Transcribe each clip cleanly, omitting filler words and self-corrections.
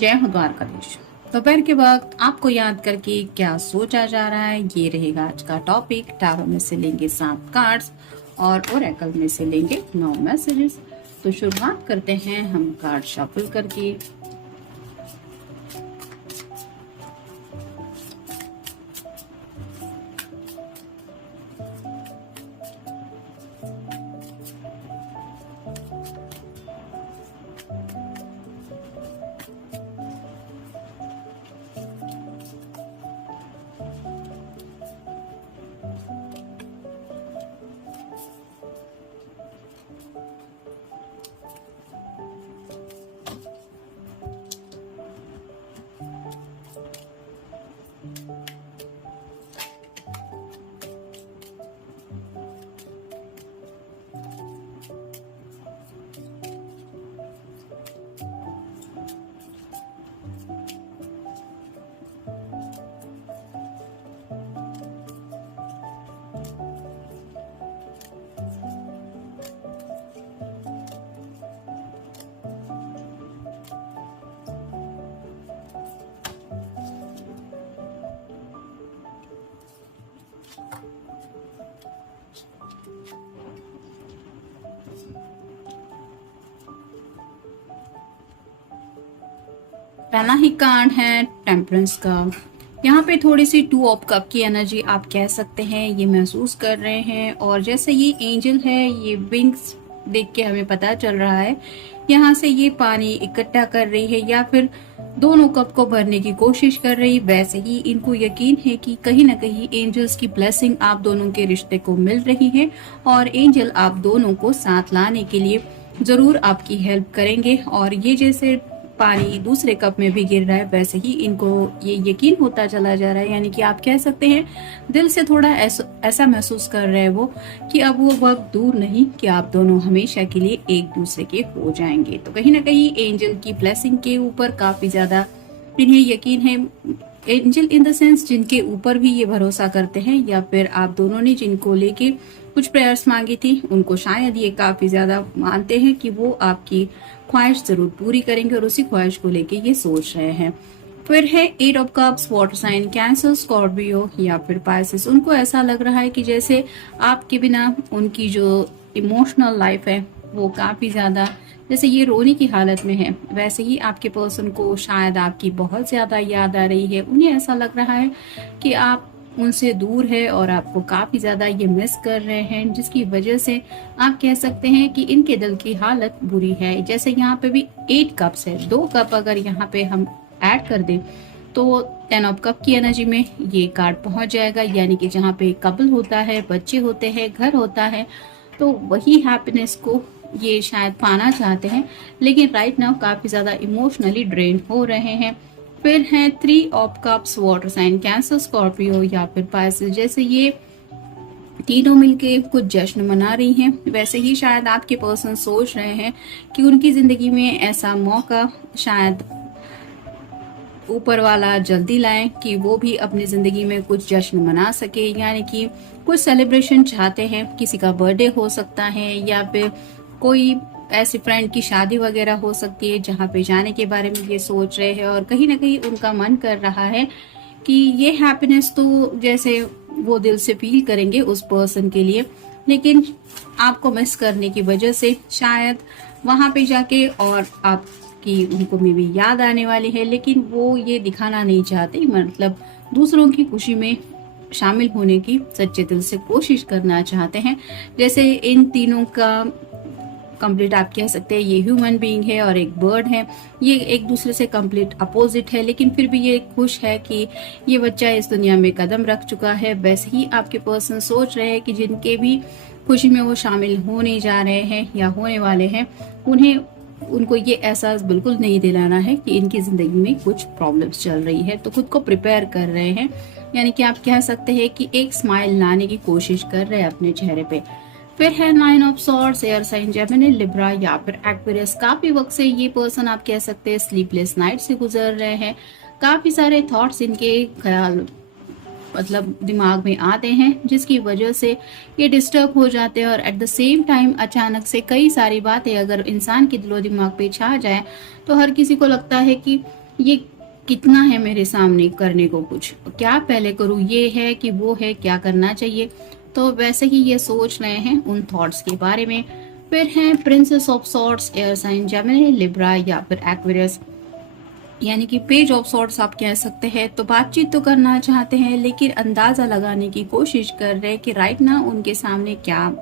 जय हो द्वारकाधीश। दोपहर के वक्त आपको याद करके क्या सोचा जा रहा है, ये रहेगा आज का टॉपिक। टैरो में से लेंगे 7 कार्ड्स और ओरेकल में से लेंगे 9 मैसेजेस। तो शुरुआत करते हैं हम कार्ड शफल करके। पहला ही कार्ड है टेम्परेंस का। यहाँ पे थोड़ी सी 2 ऑफ कप की एनर्जी आप कह सकते हैं ये महसूस कर रहे हैं। और जैसे ये एंजल है, ये विंग्स देख के हमें पता चल रहा है यहाँ से ये पानी इकट्ठा कर रही है या फिर दोनों कप को भरने की कोशिश कर रही। वैसे ही इनको यकीन है कि कहीं ना कहीं एंजल्स की ब्लेसिंग आप दोनों के रिश्ते को मिल रही है और एंजल आप दोनों को साथ लाने के लिए जरूर आपकी हेल्प करेंगे। और ये जैसे पानी दूसरे कप में भी गिर रहा है, वैसे ही इनको ये यकीन होता चला जा रहा है। यानी कि आप कह सकते हैं दिल से थोड़ा ऐसा महसूस कर रहे हैं वो कि अब वो वक्त दूर नहीं कि आप दोनों हमेशा के लिए एक दूसरे के हो जाएंगे। तो कहीं ना कहीं एंजल की ब्लेसिंग के ऊपर काफी ज्यादा इन्हें यकीन है। एंजल इन द सेंस जिनके ऊपर भी ये भरोसा करते हैं या फिर आप दोनों ने जिनको लेके कुछ प्रेयर्स मांगी थी उनको शायद ये काफी ज्यादा मानते हैं कि वो आपकी ख्वाहिश जरूर पूरी करेंगे और उसी ख्वाहिश को लेके ये सोच रहे हैं। फिर है 8 of cups, water sign Cancer, Scorpio या फिर पाइसेस। उनको ऐसा लग रहा है कि जैसे आपके बिना उनकी जो इमोशनल लाइफ है वो काफी ज्यादा, जैसे ये रोने की हालत में है, वैसे ही आपके पर्सन को शायद आपकी बहुत ज्यादा याद आ रही है। उन्हें ऐसा लग रहा है कि आप उनसे दूर है और आपको काफी ज्यादा ये मिस कर रहे हैं, जिसकी वजह से आप कह सकते हैं कि इनके दिल की हालत बुरी है। जैसे यहाँ पे भी 8 कप्स है, 2 कप अगर यहाँ पे हम ऐड कर दें तो 10 ऑफ कप की एनर्जी में ये कार्ड पहुंच जाएगा। यानी कि जहाँ पे कपल होता है, बच्चे होते हैं, घर होता है, तो वही हैप्पीनेस को ये शायद पाना चाहते हैं, लेकिन राइट नाउ काफी ज्यादा इमोशनली ड्रेन हो रहे हैं। फिर है 3 of cups, water sign Cancer, Scorpio या फिर पाइसेस। जैसे ये तीनों मिलके कुछ जश्न मना रही हैं, वैसे ही शायद आपके पर्सन सोच रहे हैं कि उनकी जिंदगी में ऐसा मौका शायद ऊपर वाला जल्दी लाए कि वो भी अपनी जिंदगी में कुछ जश्न मना सके। यानी कि कुछ सेलिब्रेशन चाहते हैं, किसी का बर्थडे हो सकता है या फिर कोई ऐसी फ्रेंड की शादी वगैरह हो सकती है जहाँ पे जाने के बारे में ये सोच रहे हैं। और कहीं ना कहीं उनका मन कर रहा है कि ये हैप्पीनेस तो जैसे वो दिल से फील करेंगे उस पर्सन के लिए, लेकिन आपको मिस करने की वजह से शायद वहां पे जाके और आपकी उनको में भी याद आने वाली है, लेकिन वो ये दिखाना नहीं चाहते। मतलब दूसरों की खुशी में शामिल होने की सच्चे दिल से कोशिश करना चाहते हैं। जैसे इन तीनों का कंप्लीट आप कह सकते हैं, ये ह्यूमन बीइंग है और एक बर्ड है, ये एक दूसरे से कंप्लीट अपोजिट है, लेकिन फिर भी ये खुश है कि ये बच्चा इस दुनिया में कदम रख चुका है। वैसे ही आपके पर्सन सोच रहे हैं कि जिनके भी खुशी में वो शामिल होने जा रहे हैं या होने वाले हैं, उनको ये एहसास बिल्कुल नहीं दिलाना है कि इनकी जिंदगी में कुछ प्रॉब्लम्स चल रही है, तो खुद को प्रिपेयर कर रहे हैं। यानी कि आप कह सकते हैं कि एक स्माइल लाने की कोशिश कर रहे हैं अपने चेहरे पे। फिर है 9 of swords, air sign Gemini, Libra या फिर एक्वेरियस। काफी वक्त से ये पर्सन आप कह सकते हैं स्लीपलेस नाइट से गुजर रहे हैं। काफी सारे थॉट्स इनके ख्याल मतलब दिमाग में आते हैं, जिसकी वजह से ये डिस्टर्ब हो जाते हैं। और एट द सेम टाइम अचानक से कई सारी बातें अगर इंसान के दिलो दिमाग पे छा जाए तो हर किसी को लगता है कि ये कितना है मेरे सामने करने को, कुछ क्या पहले करूँ, ये है कि वो है, क्या करना चाहिए। तो वैसे ही ये सोच रहे हैं उन थॉट्स के बारे में। फिर हैं princess of swords, air sign Gemini, Libra या फिर एक्वेरियस, यानी कि पेज ऑफ सॉर्ड्स आप कह सकते हैं। तो बातचीत तो करना चाहते हैं लेकिन अंदाजा लगाने की कोशिश कर रहे हैं कि राइट ना उनके सामने क्या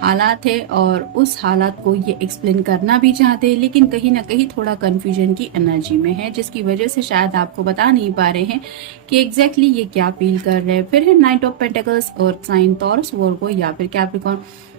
हालात है, और उस हालात को ये एक्सप्लेन करना भी चाहते हैं लेकिन कहीं ना कहीं थोड़ा कंफ्यूजन की एनर्जी में है, जिसकी वजह से शायद आपको बता नहीं पा रहे हैं कि एग्जैक्टली ये क्या फील कर रहे हैं। फिर है knight of pentacles, earth sign, Taurus, Virgo या फिर कैप्रिकॉर्न।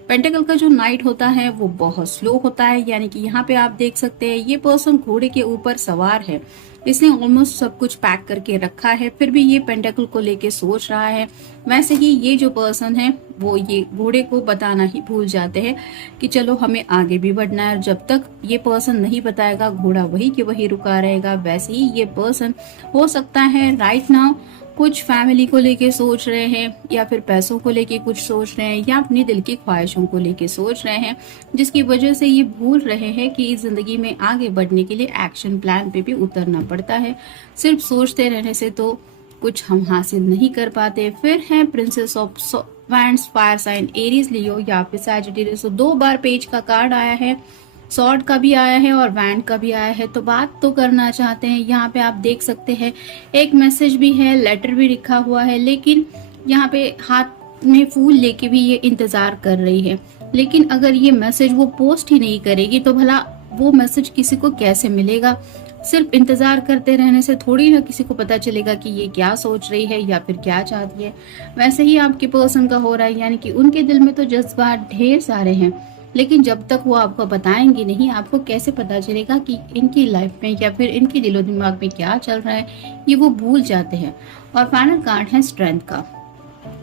पेंटिकल का जो नाइट होता है वो बहुत स्लो होता है, यानी कि यहाँ पे आप देख सकते हैं ये पर्सन घोड़े के ऊपर सवार है, इसने ऑलमोस्ट सब कुछ पैक करके रखा है, फिर भी ये पेंटिकल को लेके सोच रहा है। वैसे ही ये जो पर्सन है वो ये घोड़े को बताना ही भूल जाते हैं कि चलो हमें आगे भी बढ़ना है। जब तक ये पर्सन नहीं बताएगा घोड़ा वही के वही रुका रहेगा। वैसे ही ये पर्सन हो सकता है राइट नाउ कुछ फैमिली को लेके सोच रहे हैं, या फिर पैसों को लेके कुछ सोच रहे हैं, या अपनी दिल की ख्वाहिशों को लेके सोच रहे हैं, जिसकी वजह से ये भूल रहे हैं कि इस जिंदगी में आगे बढ़ने के लिए एक्शन प्लान पे भी उतरना पड़ता है। सिर्फ सोचते रहने से तो कुछ हम हासिल नहीं कर पाते। फिर है princess of wands, fire sign, Aries, Leo या फिर सैजिटेरियस। तो 2 बार पेज का कार्ड आया है, सॉर्ड का भी आया है और वैंड का भी आया है। तो बात तो करना चाहते हैं। यहाँ पे आप देख सकते हैं एक मैसेज भी है, लेटर भी लिखा हुआ है, लेकिन यहाँ पे हाथ में फूल लेके भी ये इंतजार कर रही है। लेकिन अगर ये मैसेज वो पोस्ट ही नहीं करेगी तो भला वो मैसेज किसी को कैसे मिलेगा। सिर्फ इंतजार करते रहने से थोड़ी ना किसी को पता चलेगा कि ये क्या सोच रही है या फिर क्या चाहती है। वैसे ही आपके पर्सन का हो रहा है, यानी कि उनके दिल में तो जज्बात ढेर सारे हैं, लेकिन जब तक वो आपको बताएंगे नहीं, आपको कैसे पता चलेगा कि इनकी लाइफ में या फिर इनके दिलो दिमाग में क्या चल रहा है, ये वो भूल जाते हैं। और फाइनल कार्ड है स्ट्रेंथ का।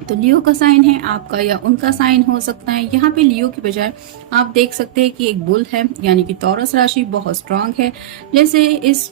तो लियो का साइन है, आपका या उनका साइन हो सकता है। यहाँ पे लियो की बजाय आप देख सकते हैं कि एक बुल है, यानी कि टॉरस राशि बहुत स्ट्रांग है। जैसे इस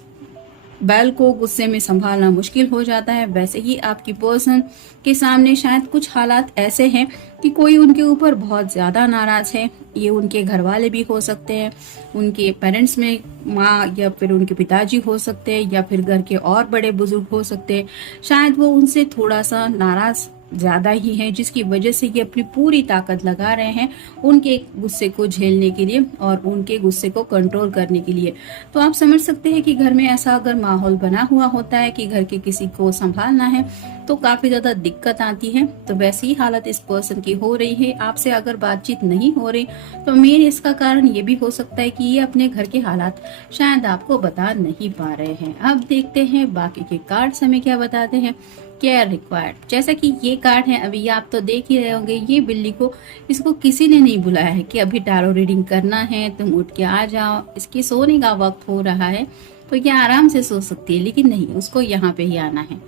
बैल को गुस्से में संभालना मुश्किल हो जाता है, वैसे ही आपकी पर्सन के सामने शायद कुछ हालात ऐसे हैं कि कोई उनके ऊपर बहुत ज्यादा नाराज है। ये उनके घर वाले भी हो सकते हैं, उनके पेरेंट्स में माँ या फिर उनके पिताजी हो सकते हैं, या फिर घर के और बड़े बुजुर्ग हो सकते हैं। शायद वो उनसे थोड़ा सा नाराज ज्यादा ही है, जिसकी वजह से ये अपनी पूरी ताकत लगा रहे हैं उनके गुस्से को झेलने के लिए और उनके गुस्से को कंट्रोल करने के लिए। तो आप समझ सकते हैं कि घर में ऐसा अगर माहौल बना हुआ होता है कि घर के किसी को संभालना है तो काफी ज्यादा दिक्कत आती है। तो वैसी ही हालत इस पर्सन की हो रही है। आपसे अगर बातचीत नहीं हो रही तो मेन इसका कारण ये भी हो सकता है कि ये अपने घर के हालात शायद आपको बता नहीं पा रहे हैं। अब देखते हैं बाकी के कार्ड्स हमें क्या बताते हैं। केयर रिक्वायर्ड, जैसा कि ये कार्ड है, अभी आप तो देख ही रहे होंगे, ये बिल्ली को इसको किसी ने नहीं बुलाया है कि अभी टारो रीडिंग करना है, तुम उठ के आ जाओ, इसके सोने का वक्त हो रहा है तो ये आराम से सो सकती है, लेकिन नहीं, उसको यहाँ पे ही आना है।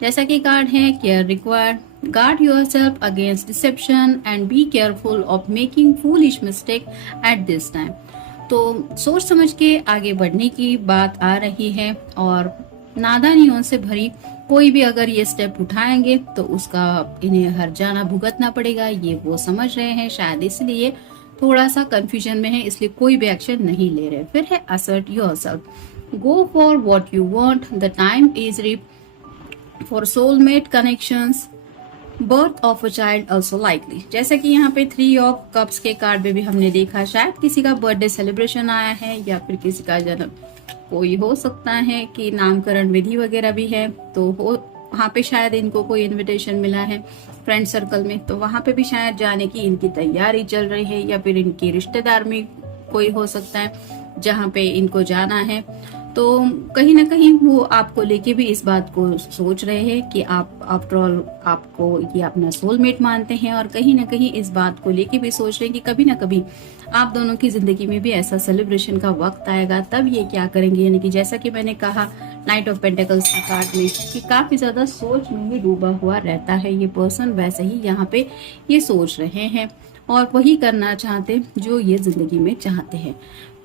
जैसा कि कार्ड है care required, guard yourself against dissipation and be careful of making foolish mistake at this time. तो सोच समझ के आगे बढ़ने की बात आ रही है, और नादानियों से भरी कोई भी अगर ये स्टेप उठाएंगे तो उसका इन्हें हर जाना भुगतना पड़ेगा, ये वो समझ रहे हैं। शायद इसलिए थोड़ा सा कंफ्यूजन में है, इसलिए कोई भी एक्शन नहीं ले रहे। फिर है assert yourself, go for what you want, the time is ripe for soulmate connections, birth of a child also likely. जैसा कि यहाँ पे 3 ऑफ कप्स के कार्ड में भी हमने देखा, शायद किसी का बर्थडे सेलिब्रेशन आया है या फिर किसी का जन्म, कोई हो सकता है कि नामकरण विधि वगैरह भी है, तो वहाँ पे शायद इनको कोई इनविटेशन मिला है फ्रेंड सर्कल में, तो वहाँ पे भी शायद जाने की इनकी तैयारी चल रही है, या फिर इनके रिश्तेदार में कोई हो सकता है जहाँ पे इनको जाना है। तो कहीं ना कहीं वो आपको लेके भी इस बात को सोच रहे हैं कि आप आफ्टर ऑल आपको ये अपना सोलमेट मानते हैं, और कहीं ना कहीं इस बात को लेके भी सोच रहे हैं कि कभी ना कभी आप दोनों की जिंदगी में भी ऐसा सेलिब्रेशन का वक्त आएगा, तब ये क्या करेंगे। यानी कि जैसा कि मैंने कहा नाइट ऑफ पेंटिकल्स के कार्ड में कि काफी ज्यादा सोच में ही डूबा हुआ रहता है ये पर्सन, वैसे ही यहाँ पे ये सोच रहे हैं और वही करना चाहते जो ये जिंदगी में चाहते हैं।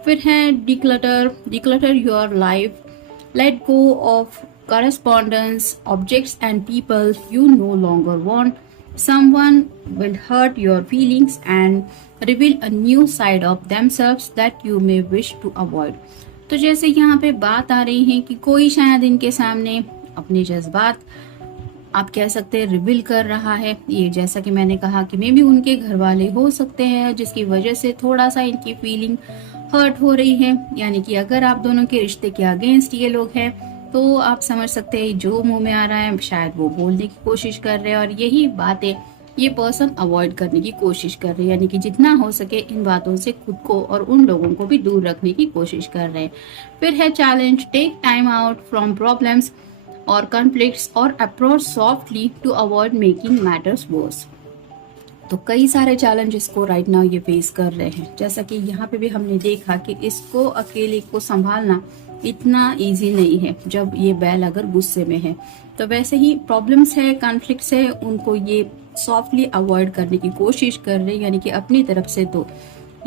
फिर है declutter your life, let go of correspondence, objects and people you no longer want. Someone will hurt your feelings and reveal a new side of themselves that you may wish to avoid. तो जैसे यहाँ पे बात आ रही है कि कोई शायद इनके सामने अपने जज्बात आप कह सकते हैं रिवील कर रहा है। ये जैसा कि मैंने कहा कि मे भी उनके घर वाले हो सकते हैं जिसकी वजह से थोड़ा सा इनकी फीलिंग हर्ट हो रही है। यानी कि अगर आप दोनों के रिश्ते के अगेंस्ट ये लोग हैं तो आप समझ सकते हैं जो मुंह में आ रहा है शायद वो बोलने की कोशिश कर रहे हैं और यही बातें ये पर्सन अवॉइड करने की कोशिश कर रहे हैं। यानी कि जितना हो सके इन बातों से खुद को और उन लोगों को भी दूर रखने की कोशिश कर रहे हैं। फिर है challenge, take time out from problems और कॉन्फ्लिक्ट्स और approach softly to avoid making matters worse. तो कई सारे चैलेंजेस को राइट नाउ ये फेस कर रहे हैं। जैसा कि यहाँ पे भी हमने देखा कि इसको अकेले को संभालना इतना इजी नहीं है जब ये बैल अगर गुस्से में है। तो वैसे ही प्रॉब्लम्स है, कॉन्फ्लिक्ट्स है, उनको ये सॉफ्टली अवॉइड करने की कोशिश कर रहे हैं। यानी कि अपनी तरफ से तो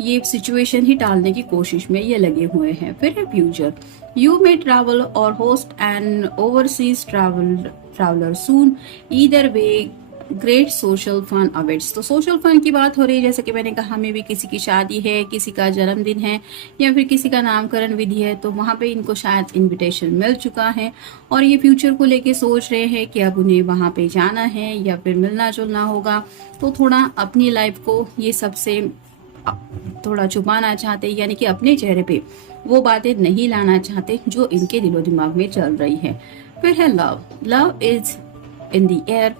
ये सिचुएशन ही टालने की कोशिश में ये लगे हुए हैं। फिर है फ्यूचर, यू मे ट्रैवल और host an overseas traveller soon, either way great social fun awaits. तो सोशल फन की बात हो रही है, जैसे कि मैंने कहा में भी किसी की शादी है, किसी का जन्मदिन है या फिर किसी का नामकरण विधि है, तो वहां पे इनको शायद इनविटेशन मिल चुका है और ये फ्यूचर को लेके सोच रहे हैं कि अब उन्हें वहां पे जाना है या फिर मिलना जुलना होगा। तो थोड़ा अपनी लाइफ को ये सबसे थोड़ा छुपाना चाहते, यानी कि अपने चेहरे पे वो बातें नहीं लाना चाहते जो इनके दिलो दिमाग में चल रही है। फिर है love, love is in the air,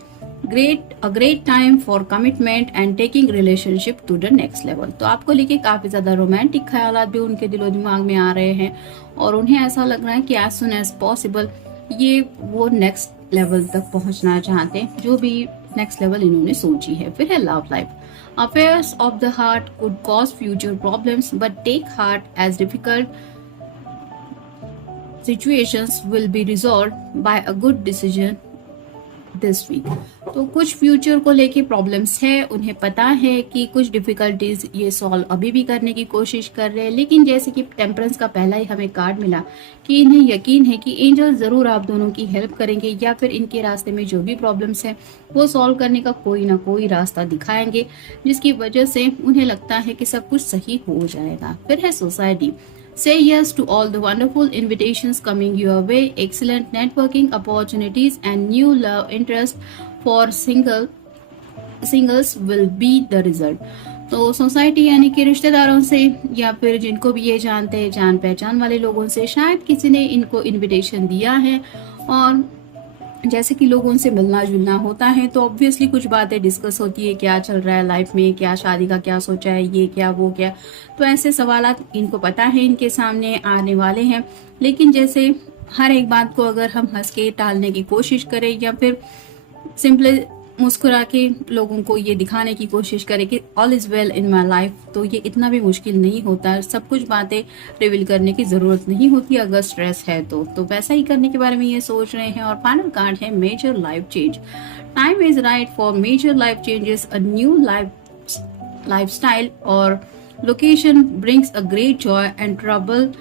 a great time for commitment and taking relationship to the next level। तो आपको लेके काफी ज्यादा रोमांटिक ख्यालात भी उनके दिलो दिमाग में आ रहे हैं और उन्हें ऐसा लग रहा है कि as soon as possible ये वो नेक्स्ट लेवल तक पहुंचना चाहते हैं, जो भी नेक्स्ट लेवल इन्होंने सोची है। फिर है love life, affairs of the heart could cause future problems but take heart as difficult situations will be resolved by a good decision this week. तो कुछ फ्यूचर को लेके प्रॉब्लम्स है, उन्हें पता है कि कुछ डिफिकल्टीज ये सॉल्व अभी भी करने की कोशिश कर रहे हैं, लेकिन जैसे कि टेम्परेंस का पहला ही हमें कार्ड मिला कि इन्हें यकीन है कि एंजल जरूर आप दोनों की हेल्प करेंगे या फिर इनके रास्ते में जो भी प्रॉब्लम्स है वो सॉल्व करने का कोई ना कोई रास्ता दिखाएंगे, जिसकी वजह से उन्हें लगता है कि सब कुछ सही हो जाएगा। फिर है society, say yes to all the wonderful invitations coming your way, excellent networking opportunities and new love interest for singles will be the result। तो सोसाइटी यानी कि रिश्तेदारों से या फिर जिनको भी ये जानते हैं, जान पहचान वाले लोगों से शायद किसी ने इनको इनविटेशन दिया है और जैसे कि लोगों से मिलना जुलना होता है तो ऑब्वियसली कुछ बातें डिस्कस होती है, क्या चल रहा है लाइफ में, क्या शादी का क्या सोचा है, ये क्या वो क्या। तो ऐसे सवालात इनको पता है इनके सामने आने वाले हैं, लेकिन जैसे हर एक बात को अगर हम हंस के टालने की कोशिश करें या फिर सिंपल मुस्कुरा के लोगों को ये दिखाने की कोशिश करें कि all is well in my life, तो ये इतना भी मुश्किल नहीं होता। सब कुछ बातें रिवील करने की जरूरत नहीं होती अगर स्ट्रेस है तो वैसा ही करने के बारे में ये सोच रहे हैं। और फाइनल कार्ड है major life change, time is right for major life changes, a new lifestyle और location brings a great joy and trouble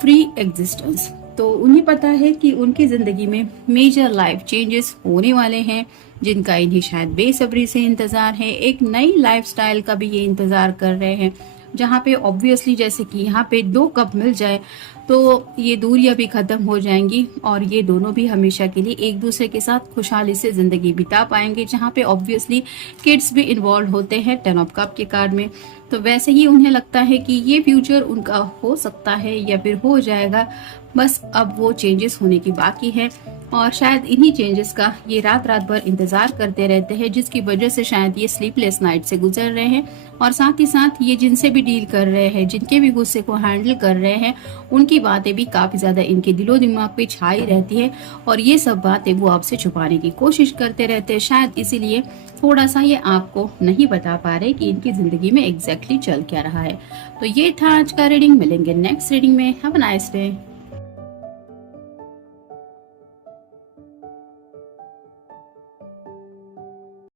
free existence. तो उन्हें पता है कि उनकी जिंदगी में मेजर लाइफ चेंजेस होने वाले हैं जिनका इन्हें शायद बेसब्री से इंतजार है। एक नई लाइफस्टाइल का भी ये इंतजार कर रहे हैं जहाँ पे ऑब्वियसली जैसे कि यहाँ पे 2 कप मिल जाए तो ये दूरियां भी खत्म हो जाएंगी और ये दोनों भी हमेशा के लिए एक दूसरे के साथ खुशहाली से जिंदगी बिता पाएंगे, जहाँ पे ऑब्वियसली किड्स भी इन्वॉल्व होते हैं 10 ऑफ कप के कार्ड में। तो वैसे ही उन्हें लगता है कि ये फ्यूचर उनका हो सकता है या फिर हो जाएगा, बस अब वो चेंजेस होने की बाकी है और शायद इन्हीं चेंजेस का ये रात रात भर इंतजार करते रहते हैं, जिसकी वजह से शायद ये स्लीपलेस नाइट से गुजर रहे हैं। और साथ ही साथ ये जिनसे भी डील कर रहे हैं, जिनके भी गुस्से को हैंडल कर रहे हैं, उनकी बातें भी काफी ज्यादा इनके दिलो दिमाग पे छाई रहती है और ये सब बातें वो आपसे छुपाने की कोशिश करते रहते हैं। शायद इसीलिए थोड़ा सा ये आपको नहीं बता पा रहे कि इनकी जिंदगी में एग्जैक्टली चल क्या रहा है। तो ये था आज का रीडिंग, मिलेंगे नेक्स्ट रीडिंग में। Have a nice day.